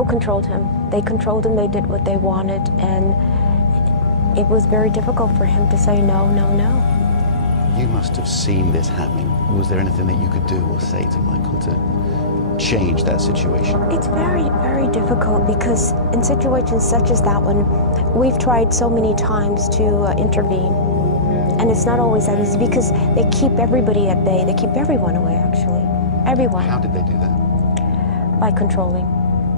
people controlled him. They controlled him, they did what they wanted, and it was very difficult for him to say no, no, no. You must have seen this happening. Was there anything that you could do or say to Michael to change that situation? It's very, very difficult because in situations such as that one, we've tried so many times to intervene. And it's not always that easy because they keep everybody at bay. They keep everyone away, actually. Everyone. How did they do that? By controlling.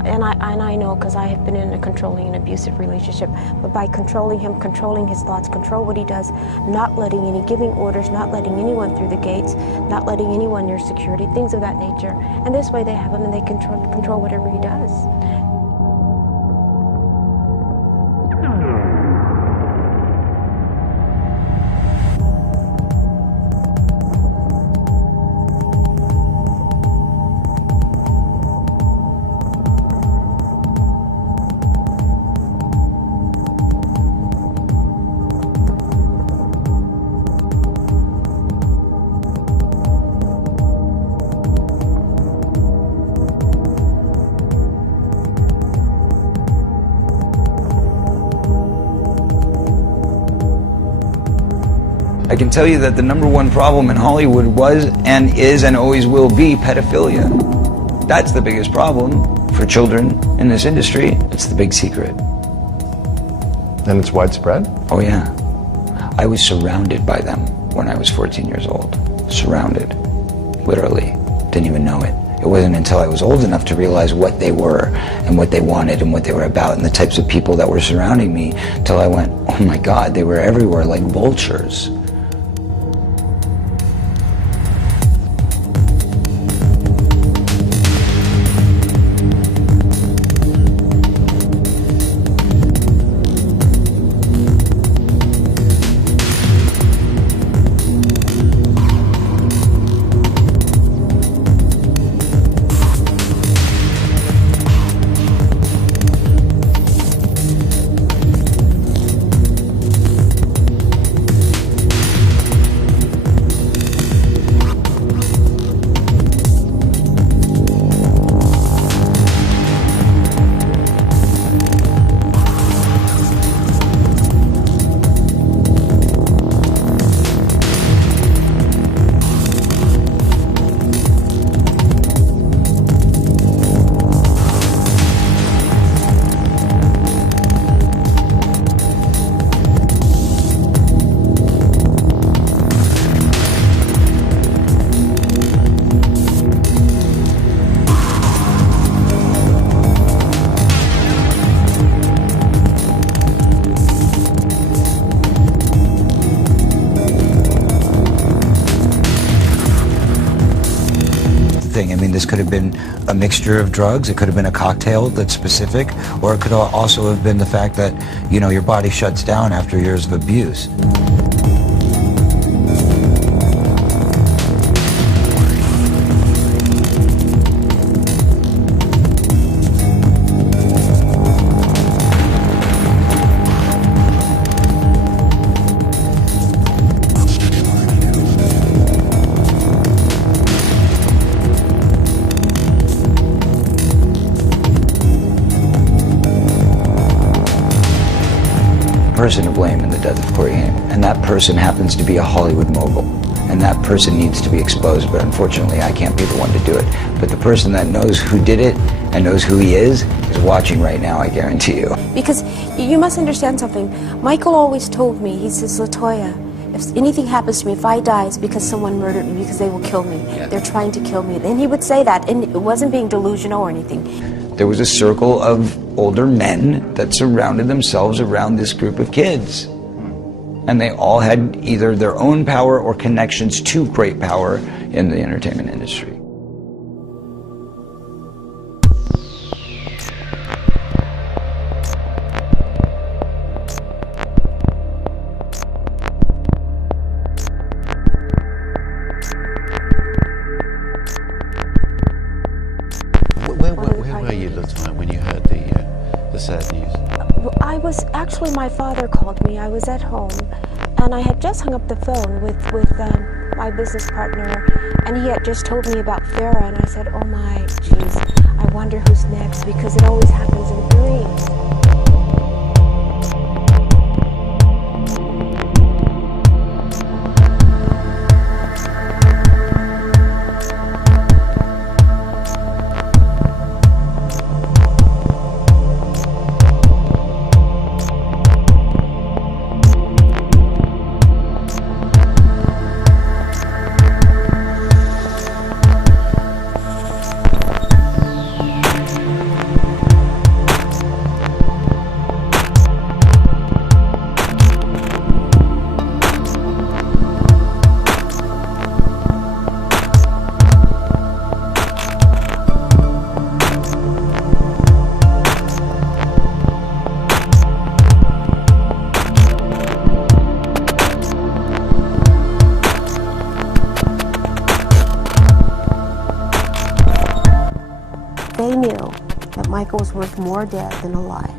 And I know because I have been in a controlling and abusive relationship, but by controlling him, controlling his thoughts, control what he does, not letting giving orders, not letting anyone through the gates, not letting anyone near security, things of that nature. And this way they have him and they control whatever he does. I can tell you that the number one problem in Hollywood was and is and always will be pedophilia. That's the biggest problem for children in this industry. It's the big secret. And it's widespread? Oh yeah. I was surrounded by them when I was 14 years old. Surrounded. Literally. Didn't even know it. It wasn't until I was old enough to realize what they were and what they wanted and what they were about and the types of people that were surrounding me till I went, oh my God, they were everywhere like vultures. I mean, this could have been a mixture of drugs, it could have been a cocktail that's specific, or it could also have been the fact that, you know, your body shuts down after years of abuse. Person to blame in the death of Corey Haim, and that person happens to be a Hollywood mogul, and that person needs to be exposed, but unfortunately I can't be the one to do it. But the person that knows who did it and knows who he is watching right now, I guarantee you. Because you must understand something. Michael always told me, he says, Latoya, if anything happens to me, if I die, it's because someone murdered me, because they will kill me. Yeah. They're trying to kill me. And he would say that, and it wasn't being delusional or anything. There was a circle of older men that surrounded themselves around this group of kids. And they all had either their own power or connections to great power in the entertainment industry. Where were you, Latoya, when you heard the sad news? I was, actually my father called me. I was at home and I had just hung up the phone with my business partner, and he had just told me about Farah, and I said, oh my, jeez, I wonder who's next because it always happens in dreams. They knew that Michael was worth more dead than alive.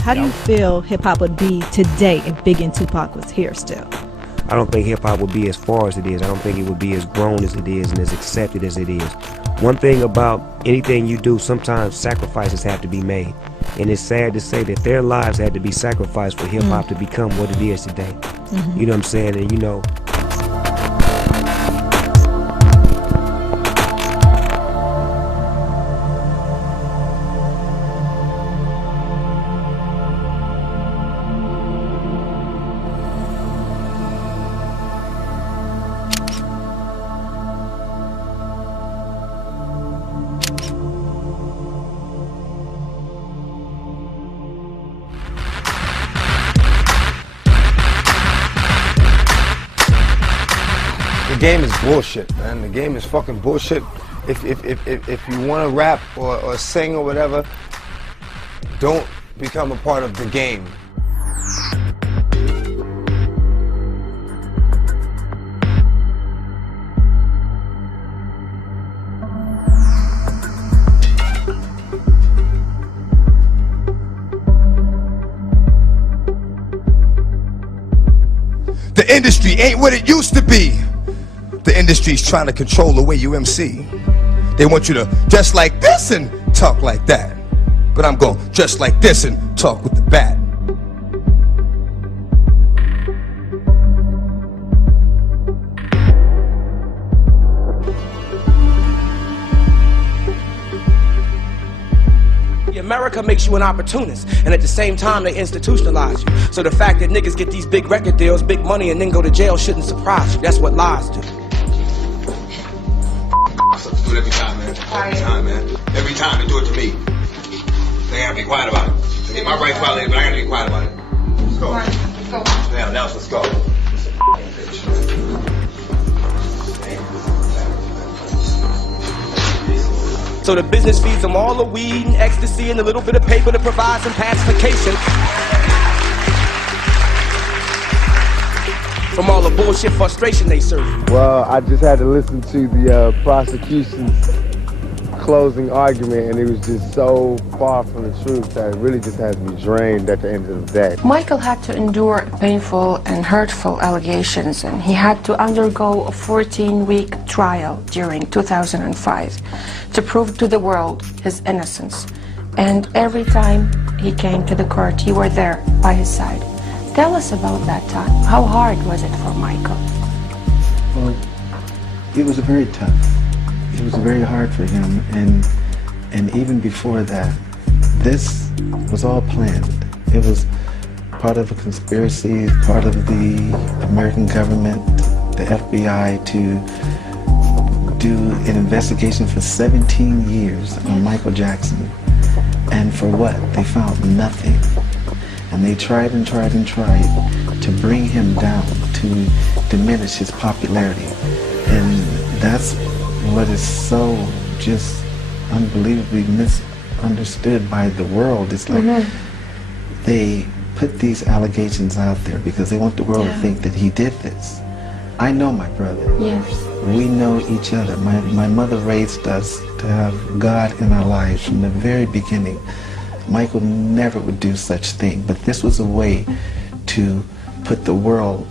How do you feel hip-hop would be today if Biggie and Tupac was here still? I don't think hip-hop would be as far as it is. I don't think it would be as grown as it is and as accepted as it is. One thing about anything you do, sometimes sacrifices have to be made. And it's sad to say that their lives had to be sacrificed for hip-hop to become what it is today. You know what I'm saying? And you know, the game is bullshit, man. The game is fucking bullshit. If you want to rap or sing or whatever, don't become a part of the game. The industry ain't what it used to be. The industry's trying to control the way you MC. They want you to dress like this and talk like that. But I'm going to dress like this and talk with the bat. America makes you an opportunist, and at the same time they institutionalize you. So the fact that niggas get these big record deals, big money, and then go to jail shouldn't surprise you. That's what lies do. Do it every time, man. Every time, man. Every time they do it to me. They gotta be quiet about it. They get my rights violated, but I gotta be quiet about it. Let's go. Let's go. Now, let's go. So the business feeds them all the weed and ecstasy and a little bit of paper to provide some pacification from all the bullshit frustration they serve. Well, I just had to listen to the prosecution's closing argument, and it was just so far from the truth that it really just has me drained at the end of the day. Michael had to endure painful and hurtful allegations, and he had to undergo a 14-week trial during 2005 to prove to the world his innocence. And every time he came to the court, you were there by his side. Tell us about that time. How hard was it for Michael? Well, it was very tough. It was very hard for him, and even before that, this was all planned. It was part of a conspiracy, part of the American government, the FBI, to do an investigation for 17 years on Michael Jackson. And for what? They found nothing. And they tried and tried and tried to bring him down, to diminish his popularity. And that's what is so just unbelievably misunderstood by the world. It's like they put these allegations out there because they want the world to think that he did this. I know my brother. Yes. We know each other. My mother raised us to have God in our lives from the very beginning. Michael never would do such thing, but this was a way to put the world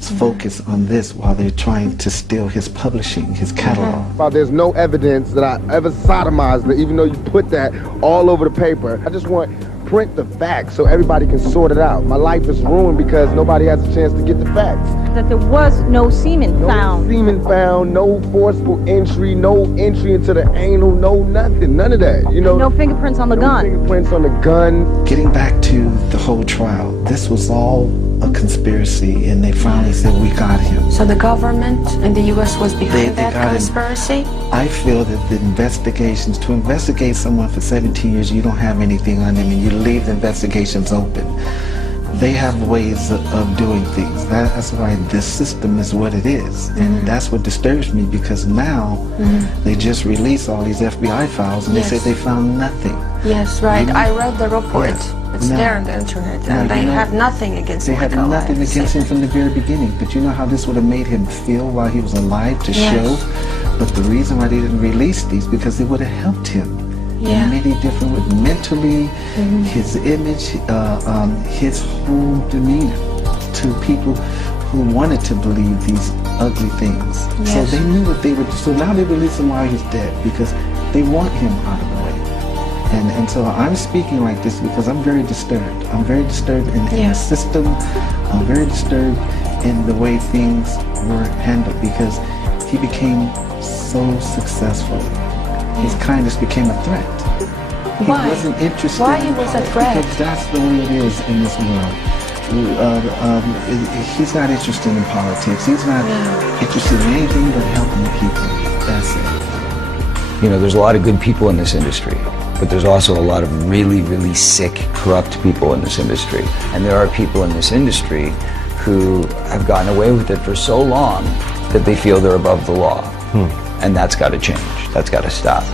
focus on this while they're trying to steal his publishing, his catalog. There's no evidence that I ever sodomized it, even though you put that all over the paper. I just want print the facts so everybody can sort it out. My life is ruined because nobody has a chance to get the facts. That there was no semen found. No semen found, no forceful entry, no entry into the anal, no nothing, none of that. You know, no fingerprints on the gun. No fingerprints on the gun. Getting back to the whole trial, this was all a conspiracy, and they finally said, we got him. So the government in the U.S. was behind that conspiracy? I feel that the investigations, to investigate someone for 17 years, you don't have anything on them, and you leave the investigations open. They have ways of doing things. That's why this system is what it is. And that's what disturbs me, because now they just release all these FBI files, and they say they found nothing. Yes, right. I read the report. It's there on the internet, and they had nothing against him. They had nothing against him from the very beginning. But you know how this would have made him feel while he was alive to show? But the reason why they didn't release these, because it would have helped him in many different ways. Mentally, his image, his whole demeanor to people who wanted to believe these ugly things. So they knew what they would do. So now they release him while he's dead, because they want him out of the way. And so I'm speaking like this because I'm very disturbed. I'm very disturbed in the system. I'm very disturbed in the way things were handled, because he became so successful. His kindness became a threat. Why? He wasn't interested. Why he was a threat? Because that's the way it is in this world. He's not interested in politics. He's not interested in anything but helping people. That's it. You know, there's a lot of good people in this industry, but there's also a lot of really, really sick, corrupt people in this industry. And there are people in this industry who have gotten away with it for so long that they feel they're above the law. And that's got to change. That's got to stop.